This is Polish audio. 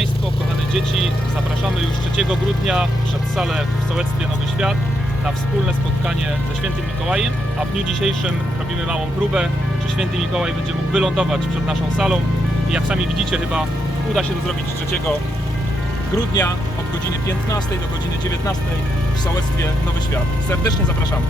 Państwo, kochane dzieci, zapraszamy już 3 grudnia przed salę w Sołectwie Nowy Świat na wspólne spotkanie ze Świętym Mikołajem, a w dniu dzisiejszym robimy małą próbę, czy Święty Mikołaj będzie mógł wylądować przed naszą salą i jak sami widzicie chyba uda się to zrobić 3 grudnia od godziny 15 do godziny 19 w Sołectwie Nowy Świat. Serdecznie zapraszamy.